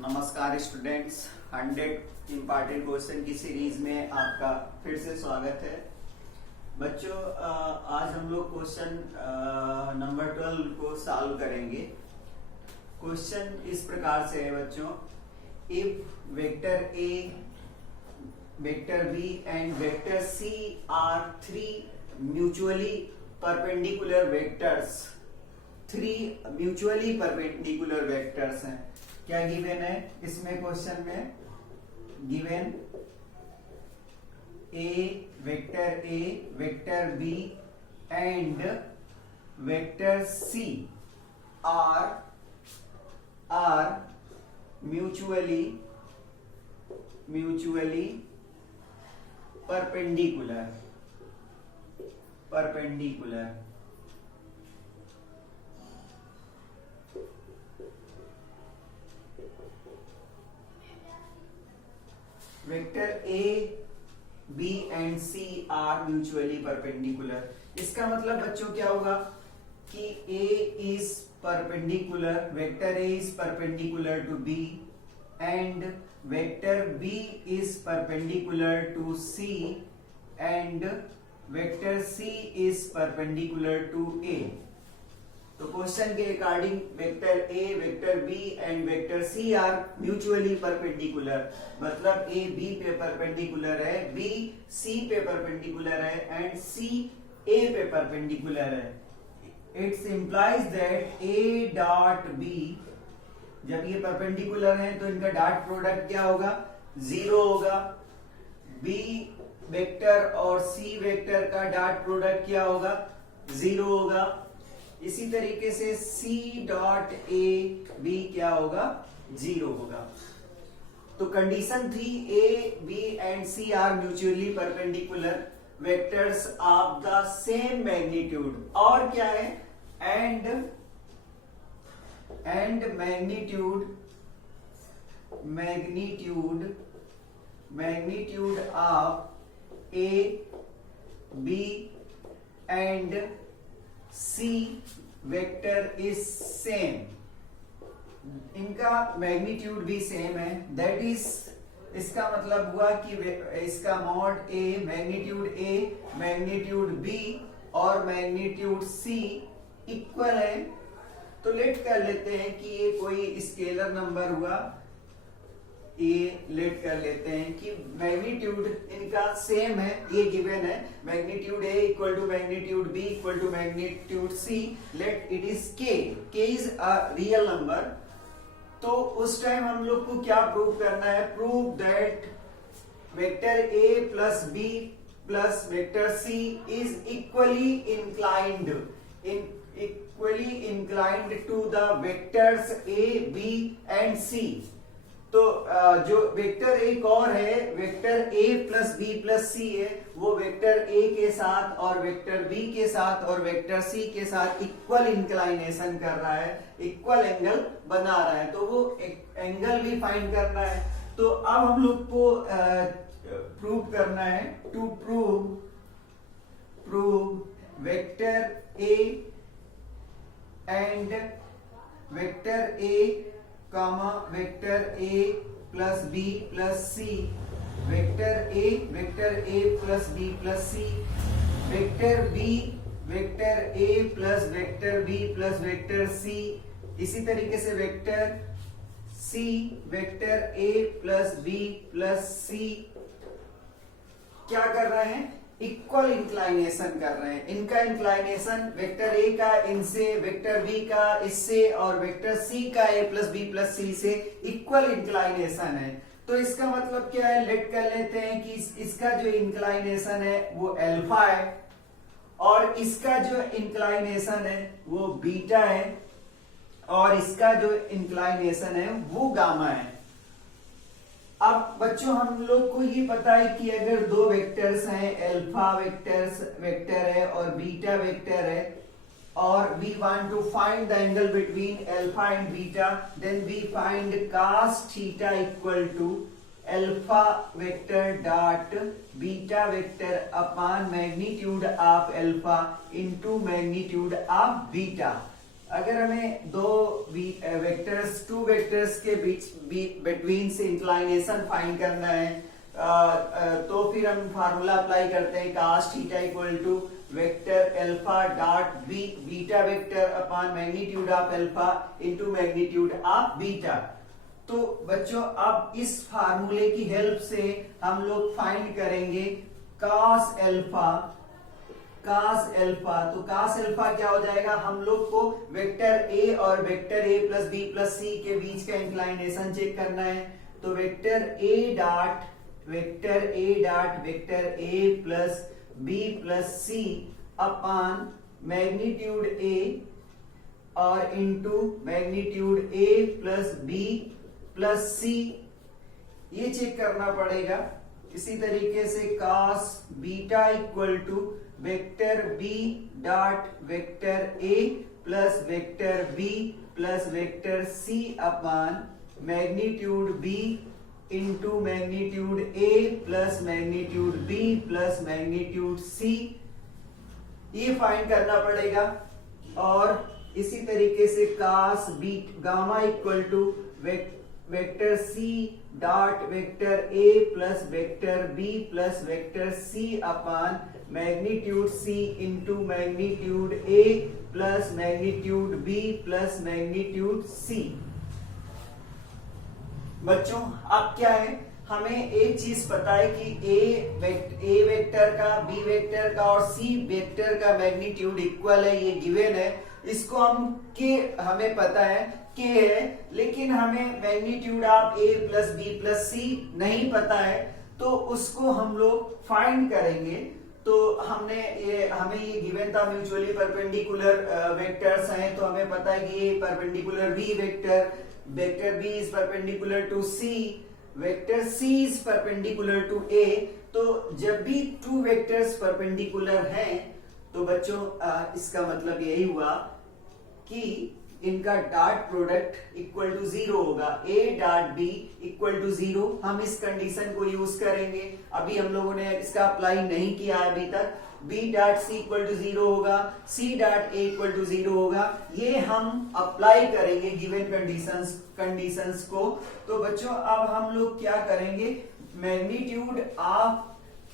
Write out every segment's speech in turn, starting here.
नमस्कार students, 100 important question की series में आपका फिर से स्वागत है। बच्चों, आज हम लोग क्वेश्चन नंबर 12 को सॉल्व करेंगे। क्वेश्चन इस प्रकार से है बच्चों, if vector A, vector B and vector C are three mutually perpendicular vectors, three mutually perpendicular vectors हैं। क्या गिवन है इसमें क्वेश्चन में? Given A, vector B and vector C are mutually perpendicular vector A, B and C are mutually perpendicular. इसका मतलब बच्चों क्या होगा कि A is perpendicular, vector A is perpendicular to B and vector B is perpendicular to C and vector C is perpendicular to A. तो question के according vector A, vector B and vector C are mutually perpendicular, मतलब A B पे perpendicular है, B C पे perpendicular है and C A पे perpendicular है। It's implies that A dot B, जब ये परपेंडिकुलर है तो इनका डॉट प्रोडक्ट क्या होगा? 0 होगा। बी वेक्टर और सी वेक्टर का डॉट प्रोडक्ट क्या होगा? 0 होगा। इसी तरीके से C डॉट ए बी क्या होगा? 0 होगा। तो कंडीशन थी A B and C are mutually perpendicular vectors of the same magnitude, और क्या है? And magnitude of A B and C vector is same, इनका मैग्नीट्यूड भी सेम है। दैट इज, इसका मतलब हुआ कि इसका मॉड ए, मैग्नीट्यूड बी और मैग्नीट्यूड सी इक्वल है। तो लेट कर लेते हैं कि ये कोई स्केलर नंबर हुआ, ये लेट कर लेते हैं कि मैग्नीट्यूड इनका सेम है, ये गिवन है magnitude A equal to magnitude B equal to magnitude C, let it is K is a real number. तो उस टाइम हम लोग को क्या प्रूव करना है? Prove that vector A plus B plus vector C is equally inclined to the vectors A B and C. तो जो वेक्टर एक और है, vector A plus B plus C है, वो वेक्टर ए के साथ और वेक्टर बी के साथ और वेक्टर सी के साथ इक्वल इंक्लाइनेशन कर रहा है, इक्वल एंगल बना रहा है। तो वो एंगल भी फाइंड करना है। तो अब हम लोग को प्रूव करना है, to prove vector A and vector A comma vector A plus B plus C, vector A plus B plus C, vector A plus vector B plus vector C, इसी तरीके से vector C vector A plus B plus C. क्या कर रहे हैं? Equal inclination कर रहे हैं। इनका इंक्लाइनेशन वेक्टर ए का इनसे, वेक्टर बी का इससे और वेक्टर सी का ए प्लस बी प्लस सी से इक्वल इंक्लाइनेशन है। तो इसका मतलब क्या है? लेट कर लेते हैं कि इसका जो इंक्लाइनेशन है वो अल्फा है और इसका जो इंक्लाइनेशन है वो बीटा है और इसका जो इंक्लाइनेशन है वो गामा है। अब बच्चों हम लोग को ये पता है कि अगर दो वेक्टर्स हैं, अल्फा वेक्टर है और बीटा वेक्टर है, और we want to find the angle between alpha and beta, then we find cos theta equal to alpha vector dot beta vector upon magnitude of alpha into magnitude of beta. अगर हमें दो vectors, two vectors के बीच between से inclination find करना है, तो फिर हम फार्मूला अप्लाई करते हैं cos theta equal to vector alpha dot B, beta vector upon magnitude of alpha into magnitude of beta. तो बच्चों अब इस फार्मूले की हेल्प से हम लोग फाइंड करेंगे cos अल्फा। तो cos अल्फा क्या हो जाएगा, हम लोग को वेक्टर ए और vector A plus B plus C के बीच का इंक्लाइनेशन चेक करना है। तो vector A dot vector A plus B plus C upon magnitude A और into magnitude A plus B plus C, ये चेक करना पड़ेगा। इसी तरीके से cos beta equal to vector B dot vector A plus vector B plus vector C upon magnitude B into magnitude A plus magnitude B plus magnitude C, ये find करना पड़ेगा। और इसी तरीके से cos B gamma equal to vector C dot vector A plus vector B plus vector C upon magnitude C into magnitude A plus magnitude B plus magnitude C. बच्चों अब क्या है, हमें एक चीज पता है कि ए वेक्टर का, बी वेक्टर का और सी वेक्टर का मैग्नीट्यूड इक्वल है, ये गिवन है। इसको हमें पता है के है, लेकिन हमें magnitude of A plus B plus C नहीं पता है, तो उसको हम लोग फाइंड करेंगे। तो हमें ये गिवन था म्यूचुअली परपेंडिकुलर वेक्टर्स हैं, तो हमें पता है कि ये perpendicular B vector B is perpendicular to C, vector C is perpendicular to A. तो जब भी टू वेक्टर्स परपेंडिकुलर हैं तो बच्चों इसका मतलब यही हुआ कि इनका डॉट प्रोडक्ट इक्वल टू 0 होगा, a dot b equal to 0। हम इस कंडीशन को यूज करेंगे, अभी हम लोगों ने इसका अप्लाई नहीं किया अभी तक। b dot c equal to 0 होगा, c dot a equal to 0 होगा, ये हम अप्लाई करेंगे गिवन कंडीशंस को। तो बच्चों अब हम लोग क्या करेंगे, magnitude of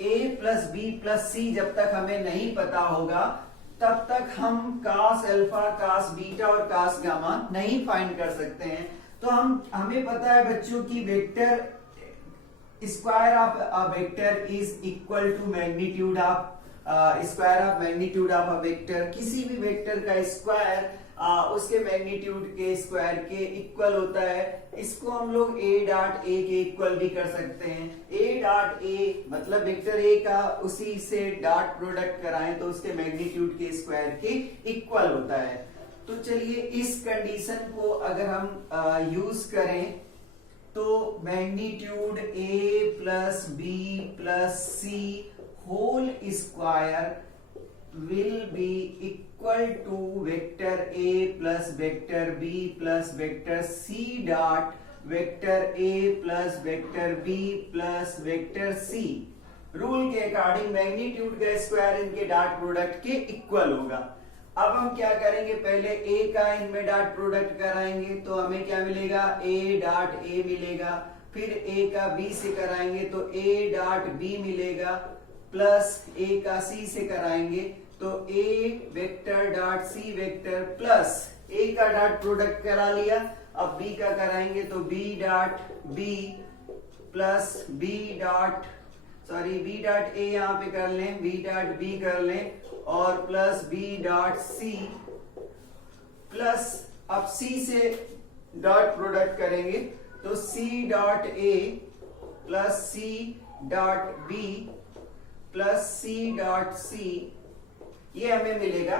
a plus B plus C जब तक हमें नहीं पता होगा तब तक हम cos अल्फा, cos बीटा और cos गामा नहीं फाइंड कर सकते हैं। तो हमें पता है बच्चों की vector square of a vector is equal to magnitude of square of magnitude of a vector. किसी भी वेक्टर का स्क्वायर उसके मैग्नीट्यूड के स्क्वायर के इक्वल होता है। इसको हम लोग a डॉट ए के इक्वल भी कर सकते हैं। a डॉट ए मतलब वेक्टर a का उसी से डॉट प्रोडक्ट कराएं तो उसके मैग्नीट्यूड के स्क्वायर के इक्वल होता है। तो चलिए इस कंडीशन को अगर हम यूज करें तो magnitude a plus B plus C whole square will be equal to vector a plus vector b plus vector c dot vector a plus vector b plus vector c। Rule के according magnitude का square इनके dot product के equal होगा। अब हम क्या करेंगे, पहले a का इनमें डॉट प्रोडक्ट कराएंगे तो हमें क्या मिलेगा, a डॉट a मिलेगा। फिर a का b से कराएंगे तो a डॉट b मिलेगा, प्लस a का c से कराएंगे तो a vector dot c vector plus a का डॉट प्रोडक्ट करा लिया। अब b का कराएंगे तो b dot b plus b dot a यहाँ पे कर लें, b डॉट b कर लें और plus b dot c plus अब c से डॉट प्रोडक्ट करेंगे तो c dot a plus c dot b plus c dot c, ये हमें मिलेगा।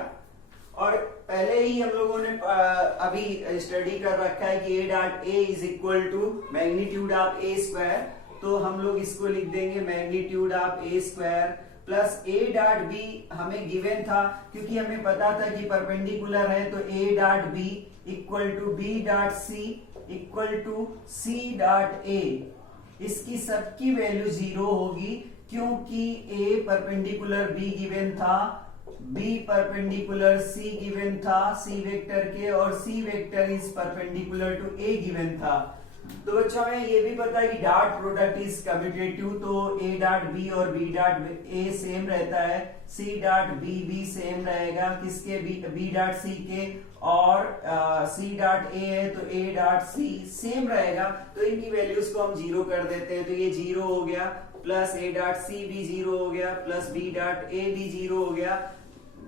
और पहले ही हम लोगों ने अभी स्टडी कर रखा है कि a dot a is equal to magnitude of a square, तो हम लोग इसको लिख देंगे magnitude of a square plus a dot b हमें गिवन था क्योंकि हमें पता था कि परपेंडिकुलर है, तो a dot b equal to b dot c equal to c dot a। इसकी सबकी वैल्यू 0 होगी क्योंकि a परपेंडिकुलर b गिवन था बी परपेंडिकुलर सी गिवन था सी वेक्टर के, और C vector is perpendicular to A given था। तो बच्चों हमें ये भी पता है कि डॉट प्रोडक्ट इज कम्यूटेटिव, तो ए डॉट बी और बी डॉट ए सेम रहता है, सी डॉट बी भी सेम रहेगा किसके, बी डॉट सी के, और सी डॉट ए है तो ए डॉट सी सेम रहेगा। तो इनकी वैल्यूज को हम जीरो कर देते हैं, तो ये जीरो हो गया, प्लस ए डॉट सी भी जीरो हो गया, प्लस बी डॉट ए भी जीरो हो गया।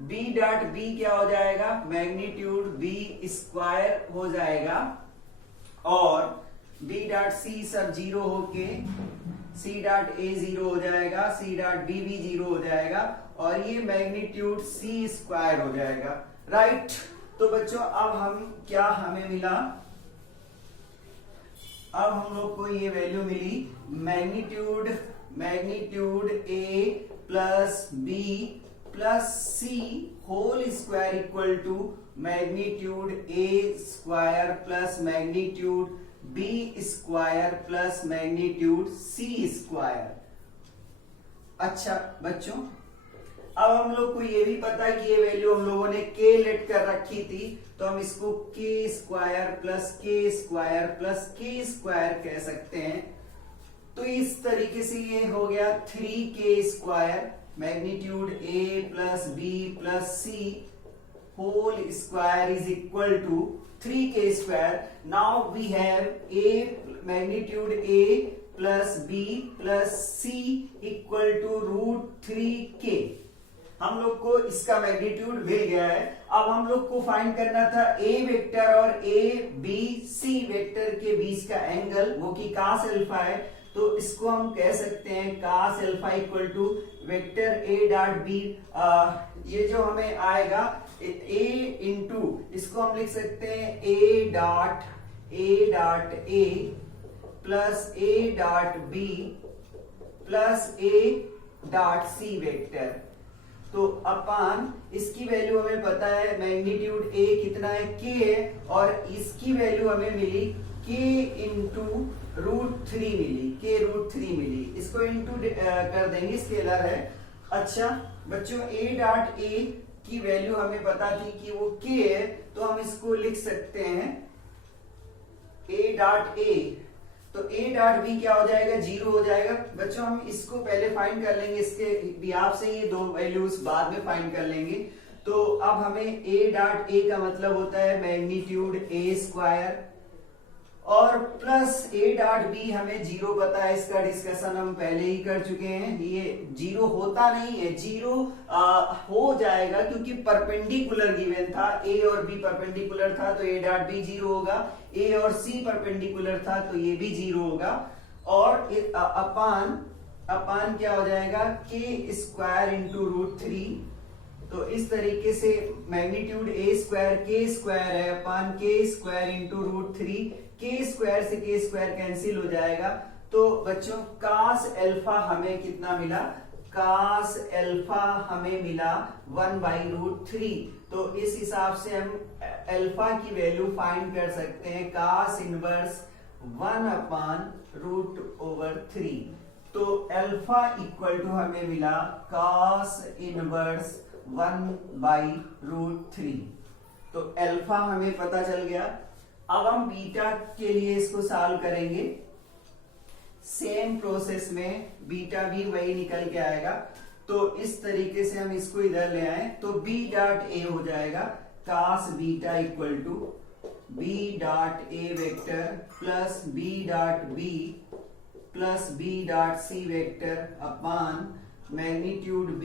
बी डॉट बी क्या हो जाएगा, मैग्नीट्यूड बी स्क्वायर हो जाएगा, और बी डॉट सी सब जीरो होके सी डॉट ए जीरो हो जाएगा, सी डॉट बी भी जीरो हो जाएगा, और ये मैग्नीट्यूड सी स्क्वायर हो जाएगा, राइट। तो बच्चों अब हम क्या हमें मिला, अब हम लोग को ये वैल्यू मिली magnitude A plus B plus C whole square equal to magnitude A square plus magnitude B square plus magnitude C square. अच्छा बच्चों, अब हम लोग को ये भी पता है कि ये वैल्यू हम लोगों ने के लेट कर रखी थी, तो हम इसको के स्क्वायर प्लस के स्क्वायर प्लस के स्क्वायर कह सकते हैं। तो इस तरीके से ये हो गया 3k square magnitude A plus B plus C whole square is equal to 3k square. Now we have a magnitude a plus b plus c equal to √3k। हम लोग को इसका मैग्नीट्यूड मिल गया है। अब हम लोग को फाइंड करना था a वेक्टर और a b c वेक्टर के बीच का एंगल, वो की cos अल्फा है। तो इसको हम कह सकते हैं cos alpha equal to vector a dot b। ये जो हमें आएगा a इंटू, इसको हम लिख सकते हैं a dot a plus a dot b plus a dot c vector. तो अपान इसकी वैल्यू हमें पता है मैग्नीट्यूड a कितना है, k है, और इसकी वैल्यू हमें मिली k इंटू √3 मिली, इसको इंटू कर देंगे, स्केलर है। अच्छा बच्चों, a डॉट a की वैल्यू हमें पता थी कि वो k है, तो हम इसको लिख सकते हैं a डॉट a, तो a डॉट b क्या हो जाएगा, जीरो हो जाएगा। बच्चों हम इसको पहले फाइंड कर लेंगे, इसके बिहाफ से ये दो वैल्यूज बाद में फाइंड कर लेंगे। तो अब हमें a डॉट a का मतलब होता है मैग्नीट्यूड a स्क्वायर, और प्लस a डॉट b हमें जीरो पता है, इसका डिस्कशन हम पहले ही कर चुके हैं। ये जीरो होता नहीं है, जीरो हो जाएगा क्योंकि परपेंडिकुलर गिवन था, a और b परपेंडिकुलर था तो a डॉट b जीरो होगा, a और c परपेंडिकुलर था तो ये भी जीरो होगा, और अपान क्या हो जाएगा, k स्क्वायर इंटू √3। तो इस तरीके से magnitude a square k square है अपान k स्क्वायर इंटू √3, के स्क्वायर से के स्क्वायर कैंसिल हो जाएगा। तो बच्चों cos अल्फा हमें कितना मिला, cos अल्फा हमें मिला 1/√3। तो इस हिसाब से हम अल्फा की वैल्यू फाइंड कर सकते हैं, cos इनवर्स 1/√3। तो अल्फा इक्वल टू हमें मिला cos इनवर्स 1/√3। तो अल्फा हमें पता चल गया। अब हम बीटा के लिए इसको सॉल्व करेंगे, सेम प्रोसेस में बीटा भी वही निकल के आएगा। तो इस तरीके से हम इसको इधर ले आए तो b डॉट a हो जाएगा cos beta equal to b dot a vector plus b dot b plus b dot c vector upon magnitude b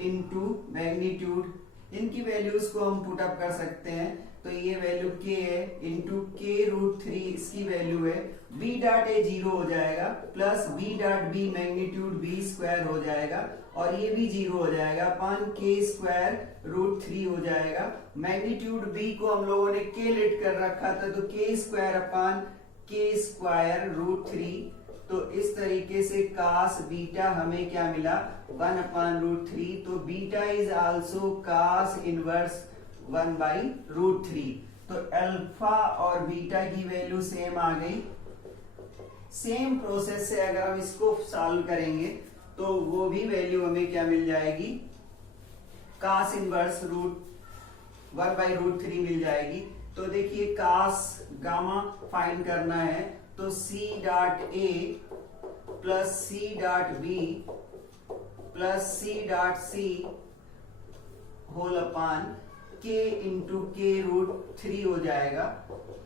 into magnitude, इनकी वैल्यूज को हम पुट अप कर सकते हैं। तो ये वैल्यू k है इंटू k√3 इसकी वैल्यू है, b डॉट a जीरो हो जाएगा plus b dot b magnitude b square हो जाएगा, और ये भी जीरो हो जाएगा अपान k स्क्वायर √3 हो जाएगा। मैग्नीट्यूड b को हम लोगों ने k लेट कर रखा था, तो k square upon k square √3। तो इस तरीके से cos बीटा हमें क्या मिला, 1/√3। तो beta is also cos inverse 1/√3। तो अल्फा और बीटा की वैल्यू सेम आ गई। सेम प्रोसेस से अगर हम इसको सॉल्व करेंगे तो वो भी वैल्यू हमें क्या मिल जाएगी, cos इनवर्स रूट 1/√3 मिल जाएगी। तो देखिए cos गामा फाइंड करना है, तो c dot a plus c dot b plus c dot c whole upon k into K √3 हो जाएगा।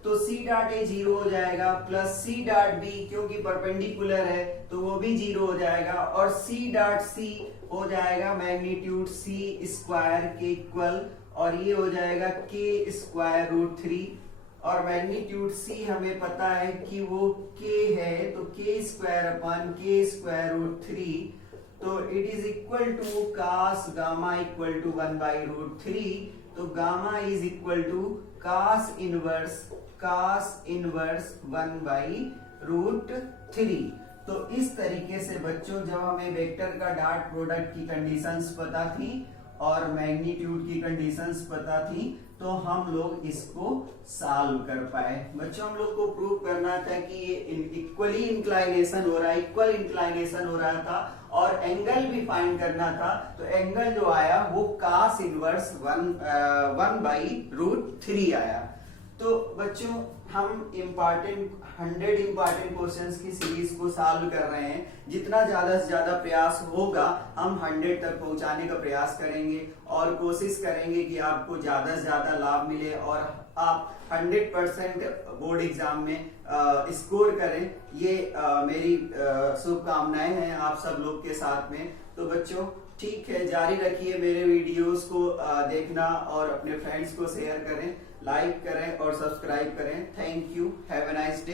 तो c डॉट ए 0 हो जाएगा, प्लस c डॉट b क्योंकि परपेंडिकुलर है तो वो भी 0 हो जाएगा, और c डॉट c हो जाएगा मैग्नीट्यूड c स्क्वायर के इक्वल, और ये हो जाएगा k स्क्वायर √3, और मैग्नीट्यूड c हमें पता है कि वो k है, तो k square upon k square √3, तो it is equal to cos gamma equal to 1/√3। तो gamma is equal to cos inverse 1/√3। तो इस तरीके से बच्चों जब हमें वेक्टर का डॉट प्रोडक्ट की कंडीशंस पता थी और मैग्नीट्यूड की कंडीशंस पता थी, तो हम लोग इसको सॉल्व कर पाए। बच्चों हम लोग को प्रूव करना था कि ये इक्वली इंक्लाइनेशन हो रहा है, इक्वल इंक्लाइनेशन हो रहा था, और एंगल भी फाइंड करना था। तो एंगल जो आया वो cos इनवर्स 1/√3 आया। तो बच्चों हम 100 इंपॉर्टेंट क्वेश्चंस की सीरीज को सॉल्व कर रहे हैं। जितना ज्यादा से ज्यादा प्रयास होगा हम 100 तक पहुंचाने का प्रयास करेंगे, और कोशिश करेंगे कि आपको ज्यादा से ज्यादा लाभ मिले और आप 100% बोर्ड एग्जाम में स्कोर करें। ये मेरी शुभकामनाएं हैं आप सब लोग के साथ में। तो बच्चों ठीक है, जारी रखिए मेरे वीडियोस को देखना, और अपने फ्रेंड्स को शेयर करें, लाइक करें और सब्सक्राइब करें। Thank you, have a nice day.